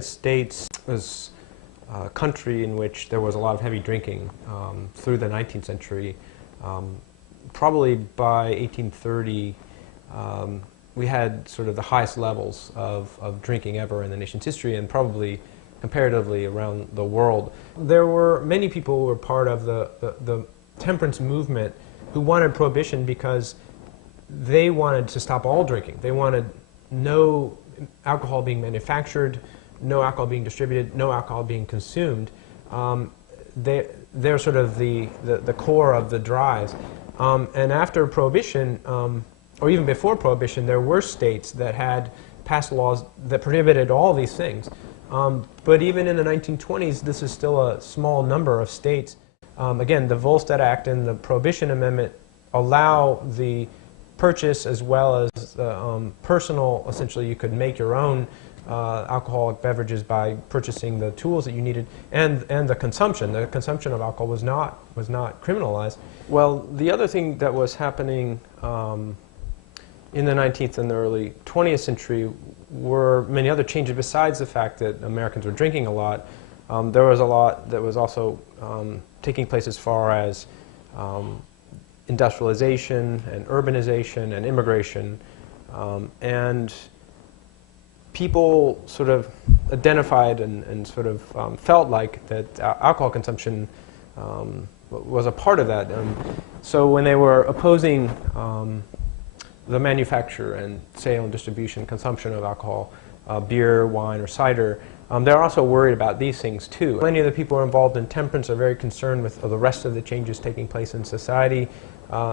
United States was a country in which there was a lot of heavy drinking through the 19th century. Probably by 1830, we had sort of the highest levels of drinking ever in the nation's history, and probably comparatively around the world. There were many people who were part of the temperance movement who wanted prohibition because they wanted to stop all drinking. They wanted no alcohol being manufactured, no alcohol being distributed, no alcohol being consumed. They're sort of the core of the drives. And after Prohibition, or even before Prohibition, there were states that had passed laws that prohibited all these things. But even in the 1920s, this is still a small number of states. Again, the Volstead Act and the Prohibition Amendment allow the purchase as well as personal, essentially you could make your own alcoholic beverages by purchasing the tools that you needed, and the consumption. The consumption of alcohol was not criminalized. Well, the other thing that was happening in the 19th and the early 20th century were many other changes besides the fact that Americans were drinking a lot. There was a lot that was also taking place as far as industrialization and urbanization and immigration, and people sort of identified and sort of felt like that alcohol consumption was a part of that. So when they were opposing the manufacture and sale and distribution, consumption of alcohol, beer, wine, or cider, they're also worried about these things too. Many of the people who are involved in temperance are very concerned with the rest of the changes taking place in society.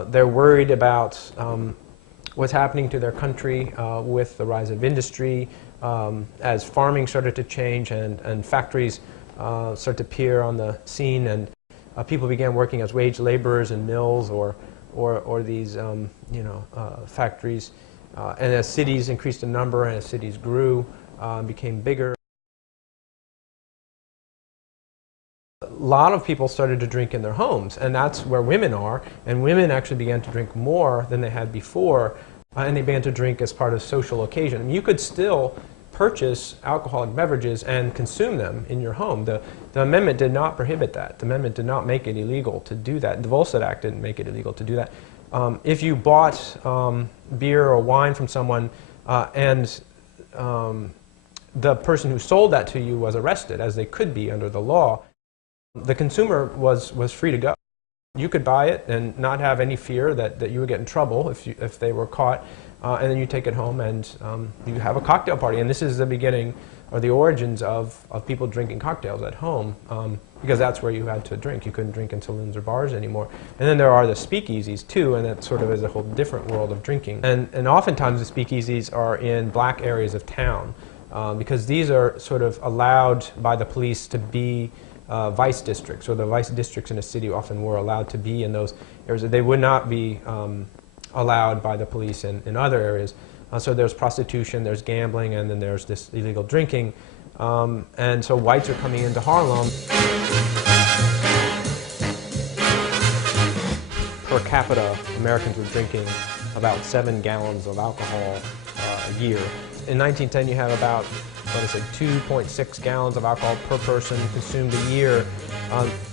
They're worried about what's happening to their country with the rise of industry, as farming started to change and factories started to appear on the scene, and people began working as wage laborers in mills or these factories. And as cities increased in number and as cities grew, became bigger, a lot of people started to drink in their homes, and that's where women are, and women actually began to drink more than they had before, and they began to drink as part of social occasion. And you could still purchase alcoholic beverages and consume them in your home. The amendment did not prohibit that. The amendment did not make it illegal to do that. The Volstead Act didn't make it illegal to do that. If you bought beer or wine from someone and the person who sold that to you was arrested, as they could be under the law, the consumer was free to go. You could buy it and not have any fear that you would get in trouble if they were caught, and then you take it home and you have a cocktail party. And this is the beginning or the origins of people drinking cocktails at home, because that's where you had to drink. You couldn't drink in saloons or bars anymore. And then there are the speakeasies too, and that sort of is a whole different world of drinking. And oftentimes the speakeasies are in black areas of town, because these are sort of allowed by the police to be vice districts, or the vice districts in a city often were allowed to be in those areas. They would not be allowed by the police in other areas. So there's prostitution, there's gambling, and then there's this illegal drinking. And so whites are coming into Harlem. Per capita, Americans were drinking about 7 gallons of alcohol a year. In 1910, you have about 2.6 gallons of alcohol per person consumed a year.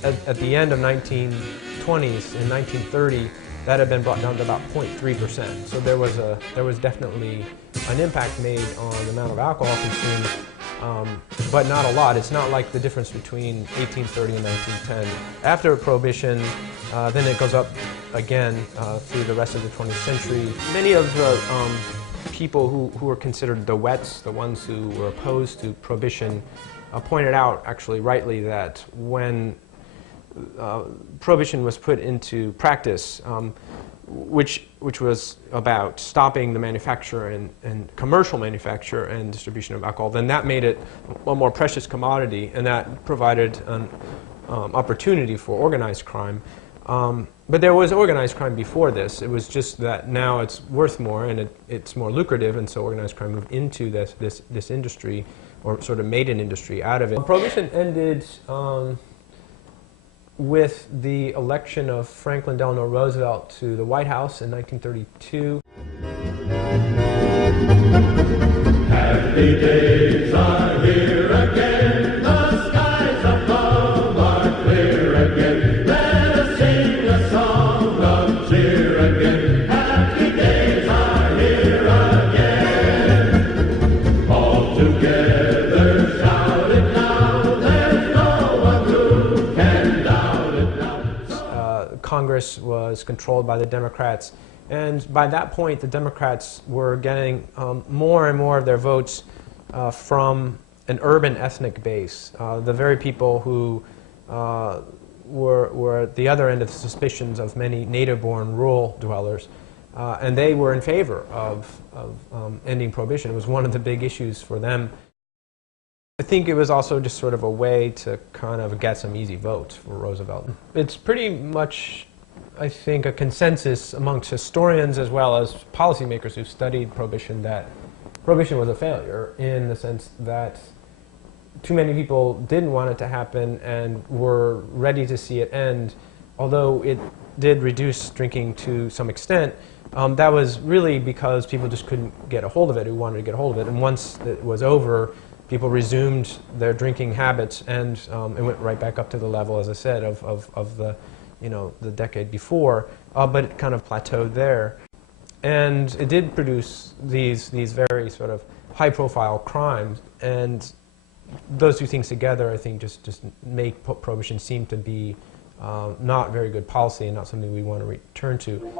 At the end of 1920s, in 1930, that had been brought down to about 0.3%. So there was definitely an impact made on the amount of alcohol consumed, but not a lot. It's not like the difference between 1830 and 1910. After Prohibition, then it goes up again through the rest of the 20th century. Many of the people who were considered the wets, the ones who were opposed to Prohibition, pointed out, actually rightly, that when Prohibition was put into practice, which was about stopping the manufacture and commercial manufacture and distribution of alcohol, then that made it a more precious commodity, and that provided an opportunity for organized crime. But there was organized crime before this. It was just that now it's worth more and it's more lucrative, and so organized crime moved into this industry, or sort of made an industry out of it. Prohibition ended with the election of Franklin Delano Roosevelt to the White House in 1932. Happy days are here again. Congress was controlled by the Democrats. And by that point, the Democrats were getting more and more of their votes from an urban ethnic base, the very people who were at the other end of the suspicions of many native-born rural dwellers. And they were in favor of ending Prohibition. It was one of the big issues for them. I think it was also just sort of a way to kind of get some easy votes for Roosevelt. It's pretty much, I think, a consensus amongst historians as well as policymakers who studied Prohibition that Prohibition was a failure, in the sense that too many people didn't want it to happen and were ready to see it end. Although it did reduce drinking to some extent, that was really because people just couldn't get a hold of it, who wanted to get a hold of it. And once it was over, people resumed their drinking habits, and it went right back up to the level, as I said, of the, the decade before. But it kind of plateaued there. And it did produce these very sort of high-profile crimes. And those two things together, I think, just make Prohibition seem to be not very good policy and not something we want to return to.